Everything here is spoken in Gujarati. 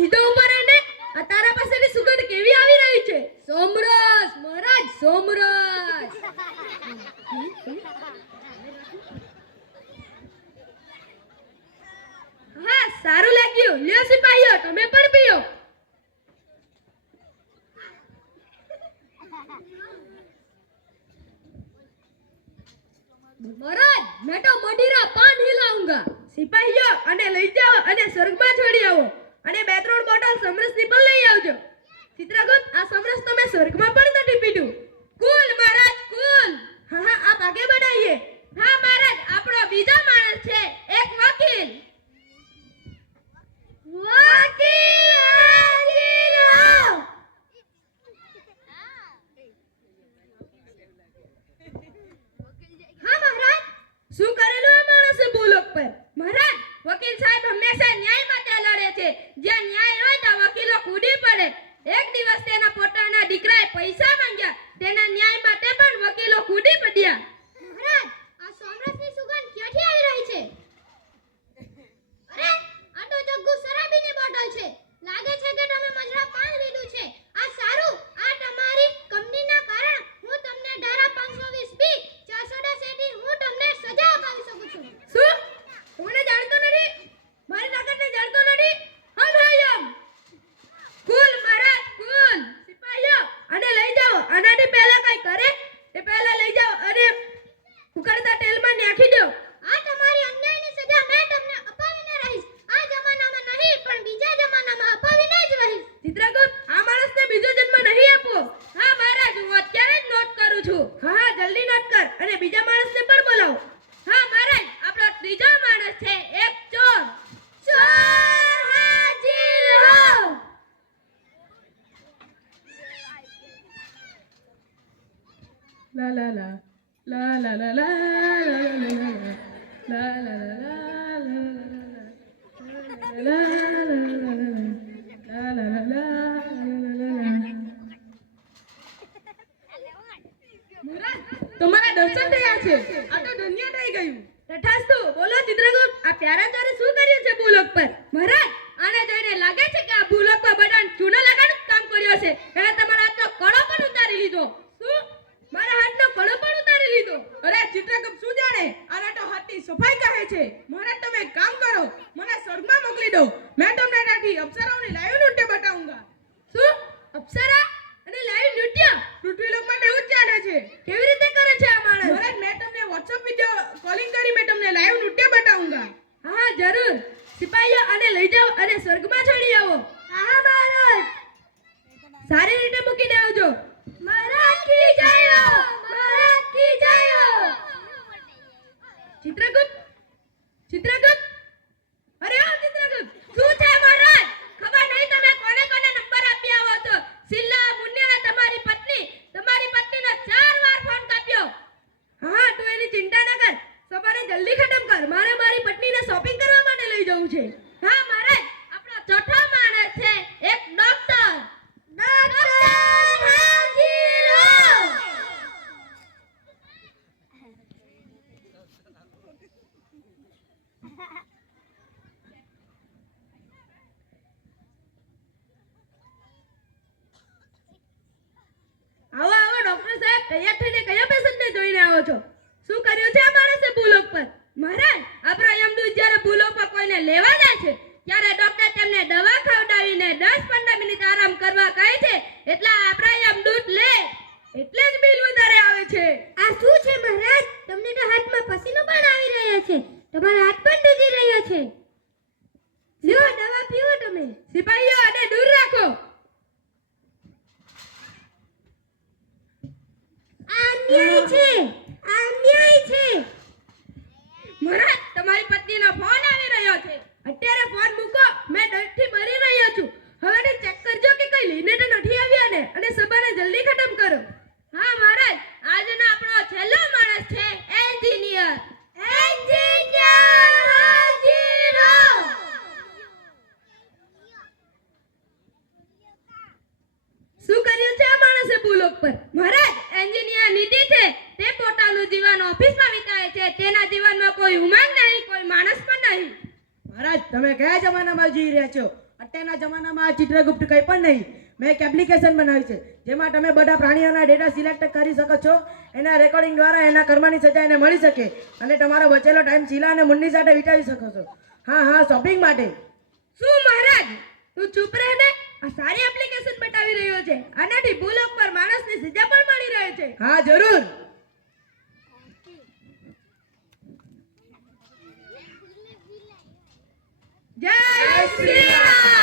સીધો ઉભો રહે ને. આ તારા પાસેની સુગંધ કેવી આવી રહી છે? સોમરસ મહારાજ, સોમરસ. હા, સારું લાગ્યું. લ્યો સિપાહીઓ, તમે પણ પીઓ. महाराज, मैं तो मदिरा पान हिलाऊंगा. सिपाहीઓ, અને લઈ જાઓ અને સ્વર્ગમાં છોડી આવો. અને 2-3 બોટલ સમરસની પણ લઈ આવજો. ચિત્રગુપ્ત, આ સમરસ તમે સ્વર્ગમાં પણ નથી પીધું. કુલ મહારાજ, કુલ. હા હા, આપ આગે બઢાઈએ. હા મહારાજ, આપણો બીજો માણસ છે, એક વકીલ. વકીલ હાજર હો. હા મહારાજ, શું કરેલું આ માણસે ભૂલોક પર? મહારાજ, વકીલ સાહેબ હંમેશા ન્યાય માટે લડે છે. જ્યાં ન્યાય હોય ત્યાં વકીલો કૂદી પડે. એક દિવસ તેના પોતાના દીકરાએ પૈસા માંગ્યા. તેના ન્યાય માટે પણ વકીલો કૂદી પડ્યા. મહારાજ, આ સોમરસની સુગંધ ક્યાંથી આવી રહી છે? અરે, આ તો જગ્ગુ શરાબીની બોટલ છે. લાગે છે કે તમે મજરા પાન લીધું છે. આ સારું, આ તમારી કંપનીના કારણ હું તમને ધારા 520 બી 410 એટી હું તમને સજા અપાવી શકું છું. શું? તમને જાણતો નથી? મારી તાકાતને જાણતો નથી? હમ હૈયમ. કુલ મહારાજ, કુલ. સિપાહીઓ, અને લઈ જાઓ. આનાથી પહેલા કઈ કરે તે પહેલા લઈ જાઓ અને ઉકળતા તેલમાં નાખી દો. આ તમારી અન્યાયની સજા મેં તમને અપાવીને રહીશ. આ જમાનામાં નહીં પણ બીજા જમાનામાં અપાવીને જ રહીશ. ચિત્રગુપ્ત, આ માણસને બીજો જન્મ નહીં આપો. હા મહારાજ, હું અત્યારે જ નોટ કરું છું. હા હા, જલ્દી નોટ કર અને બીજા માણસને પણ બોલાવો. હા મહારાજ, આપણો ત્રીજો માણસ છે, એક ચોર. ચોર હાજર હો. લા લા લા લા લા લા લા લા લા લા તમારા દર્શન થયા છે. આ તો ધન્ય થઈ ગયું. તથાસ્તુ. બોલો ચિત્રગુપ્ત, આ પ્યારા ચોરે શું કર્યું છે ભૂલોક પર? મહારાજ, આને જોઈને લાગે છે કે આ ભૂલોક પર બધાને ચૂનો લગાડવાનું કામ કર્યો છે. એણે તમારા હાથનો કડો પણ ઉતારી લીધો. શું? મારા હાથનો કડો પણ ઉતારી લીધો? અરે ચિત્રગુપ્ત, શું જાણે? આને તો હાથની સફાઈ કહે છે. મહારાજ, તમે એક કામ કરો, મને સ્વર્ગમાં મોકલી દો. મેં તમને ત્યાંથી અપ્સરાઓની લાઈવ નૃત્ય બતાવુંગા. શું? અપ્સરા અને લાઈવ નૃત્ય? પૃથ્વીલોકમાં એવું જ ચાલે છે. કેવી રીતે કરે છે આ માણસ? મહારાજ, મેં તમને WhatsApp વિડિયો કોલિંગ કરી મેં તમને લાઈવ નૃત્ય બતાવુંગા. હા જરૂર. સિપાહીઓ, અને લઈ જાઓ અને સ્વર્ગમાં છોડી આવો. હા મહારાજ. સારી રીતે મૂકીને આવજો. મહારાજ કી જય હો. મહારાજ કી જય હો. ચિત્રગુપ્ત, ચિત્રગુપ્ત, અરે ઓ ચિત્રગુપ્ત, શું છે મહારાજ? ખબર નહીં તમે કોને કોને નંબર આપી આવો છો. સિલ્લા મુન્યા તમારી પત્નીનો 4 વાર ફોન કાપ્યો. હા, તું એની ચિંતા ન કર. સવારે જલ્દી ખતમ કર. મારે મારી પત્નીને શોપિંગ કરવા માટે લઈ જવું છે. હા મહારાજ, આપણો ચોથો માણસ છે, એક ડોક્ટર. ડોક્ટર હાજર હો. આવો આવો ડોક્ટર સાહેબ, તૈયાર થઈને કયા પેશન્ટને જોઈને આવો છો? શું કર્યું છે આ માણસે ભૂલોક પર? મહારાજ, આપણો યમદૂત જ્યારે ભૂલોક પર કોઈને લેવા જાય છે ત્યારે ડોક્ટર તેમને દવા ખવડાવીને 10-15 મિનિટ આરામ કરવા કહે છે. એટલે આપણા યમદૂત લે એટલે જ બિલ વધારે આવે છે. આ શું છે મહારાજ? તમને તો હાથમાં પસીનો પણ આવી રહ્યો છે. તમારા હાથ પણ ધ્રુજી રહ્યા છે. લ્યો, દવા પીવો તમે. સિપાહીઓ, આને દૂર રાખો. આ અન્યાય છે. આ અન્યાય છે. મહારાજ, તમારી પત્નીનો ફોન આવી રહ્યો છે. અત્યારે ફોન મૂકો. મેં ડરથી મરી રહ્યો છું. હવે ચેક કરજો કે કઈ લઈને તો નથી આવ્યા ને, અને સભાને જલ્દી ખતમ કરો. હા મહારાજ, આજનો આપણો છેલ્લો માણસ છે, એન્જિનિયર. એન્જિનિયર હાજર હો. શું કર્યું છે આ માણસે ભૂલોક પર? મહારાજ, એન્જિનિયર નીતિ છે. તે પોતાનું જીવન ઓફિસમાં વિતાવે છે. તેના જીવનમાં કોઈ ઉમંગ નહીં, કોઈ માણસ પણ નહીં. મહારાજ, તમે કયા જમાનામાં જીવી રહ્યા છો? અત્યારના જમાનામાં આ ચિત્રગુપ્ત કંઈ પણ નહીં. મેં એક એપ્લિકેશન બનાવી છે જેમાં તમે બધા પ્રાણીઓના ડેટા સિલેક્ટ કરી શકો છો. એના રેકોર્ડિંગ દ્વારા એના કર્મની સજા એને મળી શકે અને તમારો બચેલો ટાઈમ ચીલા અને મુન્ની સાથે વિતાવી શકો છો. હા હા, શોપિંગ માટે. શું મહારાજ તું ચૂપ રહે ને? આ સારી એપ્લિકેશન બતાવી રહ્યો છે. આનાથી ભૂલોક પર માણસની સજા પણ મળી રહે છે. હા જરૂર. જય શ્રી રામ.